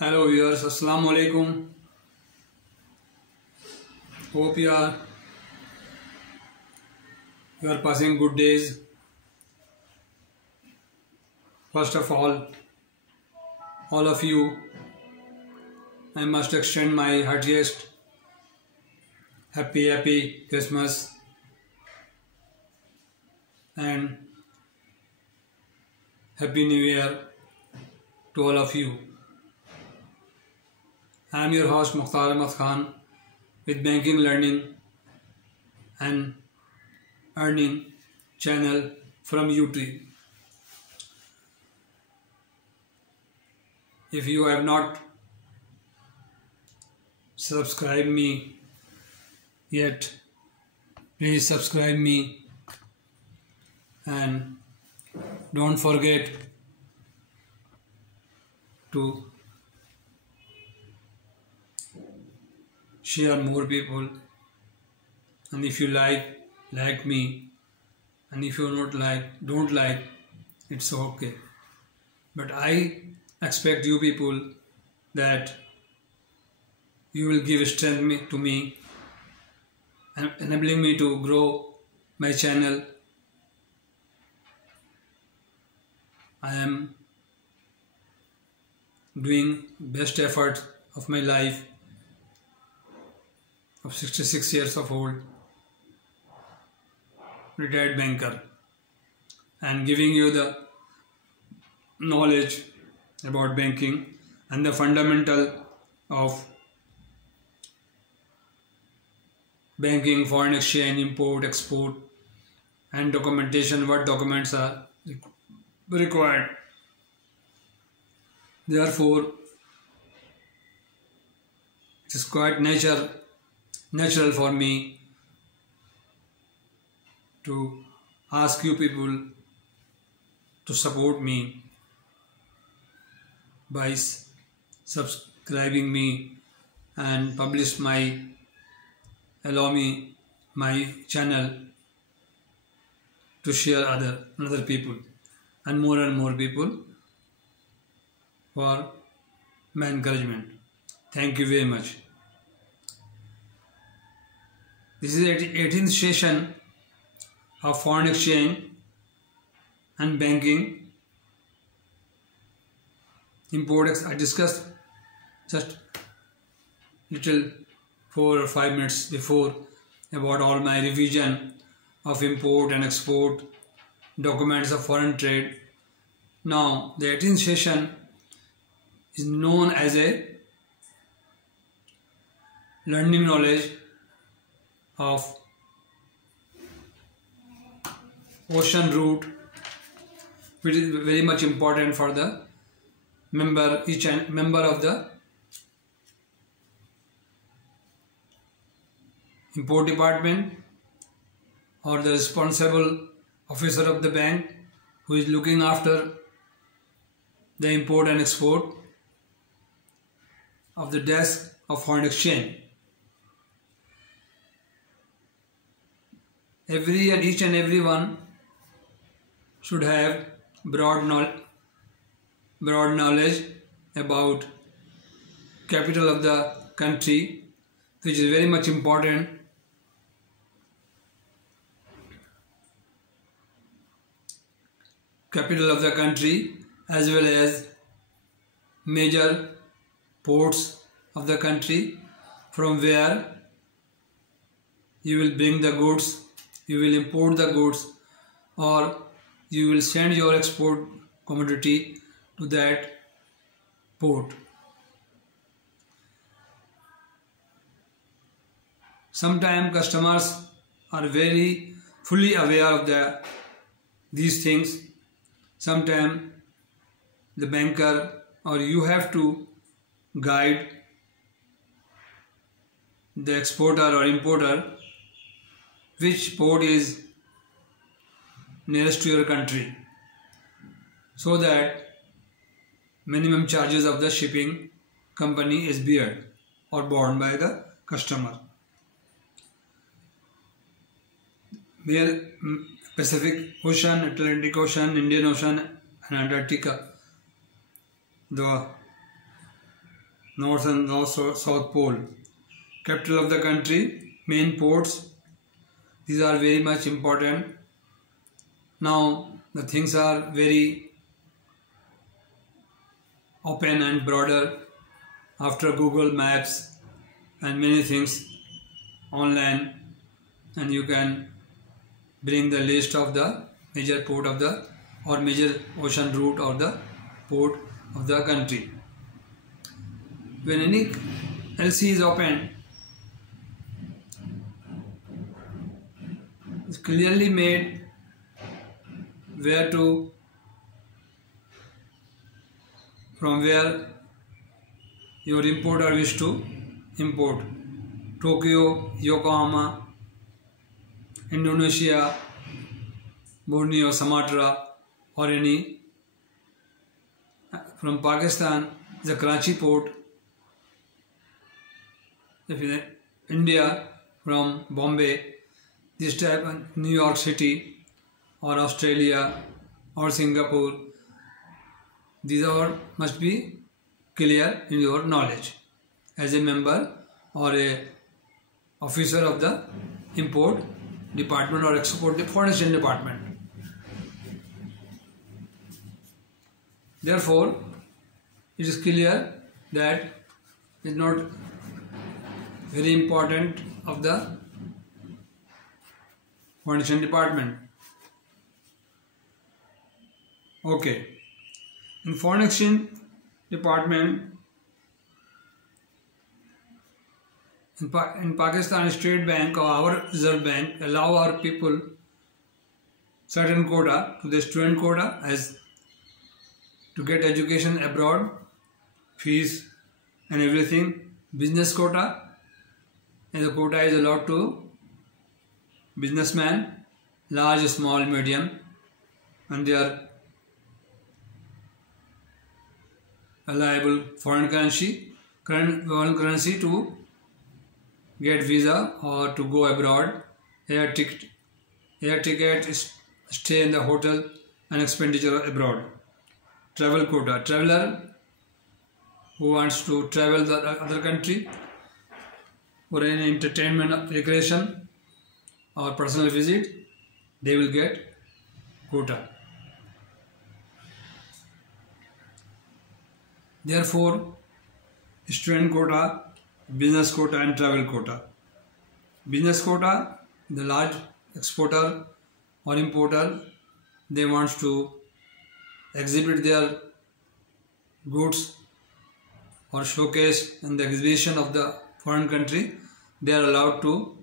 Hello viewers, Assalamu Alaykum. Hope you are passing good days. First of all of you, I must extend my heartiest happy Christmas and Happy New Year to all of you. I am your host Mukhtar Ahmad Khan with Banking Learning and Earning channel from YouTube. If you have not subscribed me yet, please subscribe me and don't forget to share more people, and if you like me, and if you don't like, it's okay. But I expect you people that you will give strength to me and enabling me to grow my channel. I am doing best effort of my life of 66 years of old, retired banker, and giving you the knowledge about banking and the fundamental of banking, foreign exchange, import, export, and documentation, what documents are required. Therefore, it is quite natural for me to ask you people to support me by subscribing me and allow me my channel to share other people and more people for my encouragement. Thank you very much. This is the 18th session of foreign exchange and banking. Import, I discussed just little 4 or 5 minutes before about all my revision of import and export, documents of foreign trade. Now the 18th session is known as a learning knowledge of ocean route, which is very much important for the each member of the import department or the responsible officer of the bank who is looking after the import and export of the desk of foreign exchange. Each and every one should have broad knowledge about capital of the country, which is very much important. Capital of the country as well as major ports of the country from where you will bring the goods, you will import the goods, or you will send your export commodity to that port. Sometimes customers are very fully aware of these things. Sometimes the banker or you have to guide the exporter or importer which port is nearest to your country, so that minimum charges of the shipping company is beared or borne by the customer. Where Pacific Ocean, Atlantic Ocean, Indian Ocean and Antarctica, the North and South Pole, capital of the country, main ports. These are very much important. Now the things are very open and broader after Google Maps and many things online, and you can bring the list of the major port of the or major ocean route or the port of the country. When any LC is opened, it's clearly made from where your importer wish to import. Tokyo, Yokohama, Indonesia, Borneo, Sumatra, or any. From Pakistan, the Karachi port. If in India, from Bombay, this type, New York City, or Australia, or Singapore, these all must be clear in your knowledge as a member or a officer of the import department or export foreign exchange department. Therefore, it is clear that it is not very important of the foreign exchange department. Okay. In foreign exchange department, in Pakistan State Bank or our Reserve Bank allow our people certain quota to the student quota as to get education abroad, fees and everything, business quota, and the quota is allowed to businessman, large, small, medium, and they are allowable foreign currency to get visa or to go abroad, air ticket, stay in the hotel and expenditure abroad. Travel quota, traveler who wants to travel the other country for any entertainment, recreation or personal visit, they will get quota. Therefore, student quota, business quota and travel quota. Business quota, the large exporter or importer, they want to exhibit their goods or showcase in the exhibition of the foreign country, they are allowed to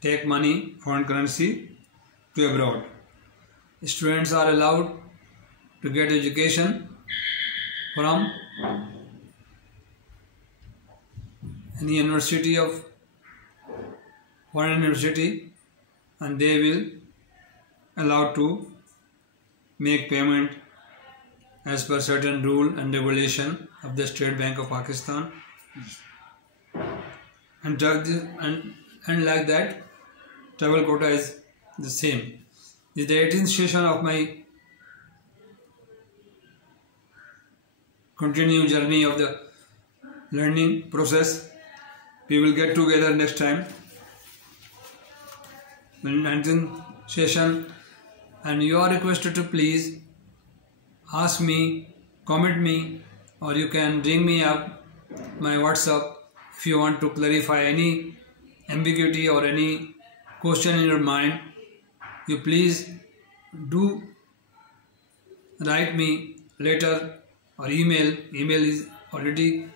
take money, foreign currency to abroad. Students are allowed to get education from any university of foreign university, and they will allowed to make payment as per certain rule and regulation of the State Bank of Pakistan, and like that travel quota is the same. This is the 18th session of my continuing journey of the learning process. We will get together next time in 19th session, and you are requested to please ask me, comment me, or you can ring me up my WhatsApp if you want to clarify any ambiguity or any question in your mind. You please do write me letter or email. Email is already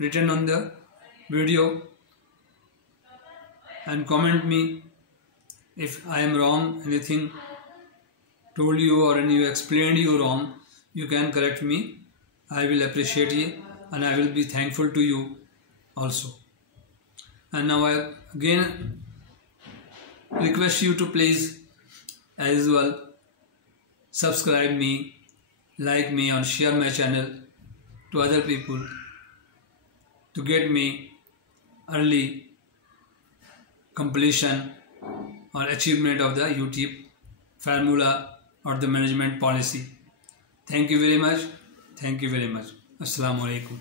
written on the video, and comment me if I am wrong, anything told you or any explained you wrong, you can correct me. I will appreciate it and I will be thankful to you also. And now I again request you to please, as well, subscribe me, like me, and share my channel to other people to get me early completion or achievement of the YouTube formula or the management policy. Thank you very much. Thank you very much. Assalamu alaikum.